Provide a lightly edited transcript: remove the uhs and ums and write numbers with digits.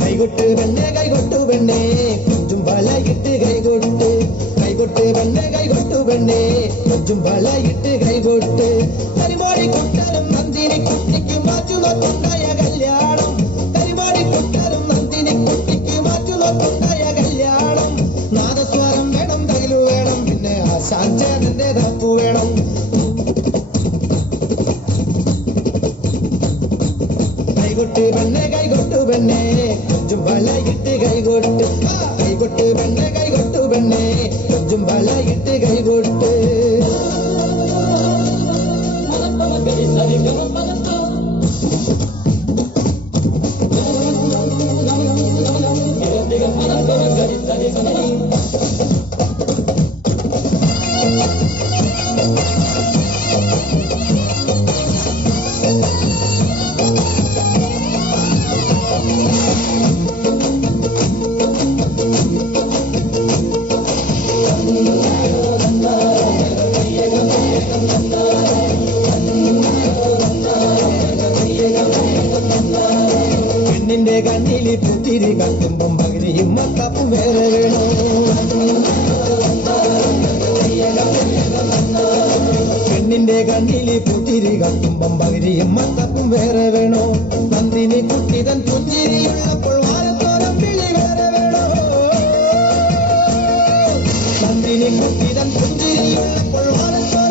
കൈകൊട്ട് പെണ്ണെ കൈകൊട്ടു പെണ്ണെ കൊഞ്ചും വളയിട്ട് കൈകൊട്ട് കൈകൊട്ട് പെണ്ണെ കൈകൊട്ടു പെണ്ണെ കൊഞ്ചും വളയിട്ട് കൈകൊട്ട് കരിമാടി കുട്ടലും നന്ദിനി കുട്ടിക്ക് മാറ്റുകൊണ്ടായ കല്യാണം കരിമാടി കുട്ടലും നന്ദിനി കുട്ടിക്ക് മാറ്റുകൊണ്ടായ കല്യാണം നാദസ്വരം വേണം തകിലു വേണം പിന്നെ ആശാഞ്ചേതന്റെ തപ്പു വേണം കൈകൊട്ട് പെണ്ണെ കൈകൊട്ടു പെണ്ണെ കൊഞ്ചും വളയിട്ട് കൈകൊട്ട് കൈകൊട്ട് പെണ്ണെ കൈകൊട്ടു പെണ്ണെ കൊഞ്ചും വളയിട്ട് കൈകൊട്ട് പെണ്ണിന്റെ കണ്ണിൽ പുത്തിരി കത്തുമ്പം പകുതിയും മത്തപ്പും വേറെ വേണോ പെണ്ണിന്റെ കണ്ണിൽ പുത്തിരി കത്തുമ്പം പകുതിയും മത്തപ്പും വേറെ വേണോ നന്ദിനി കുട്ടിതൻ പുഞ്ചിരിയുള്ളപ്പോൾ വാരത്തോരം വിളി വേറെ വേണോ നന്ദിനി കുട്ടിതൻ പുഞ്ചിരിയുള്ളപ്പോൾ വാരത്തോരം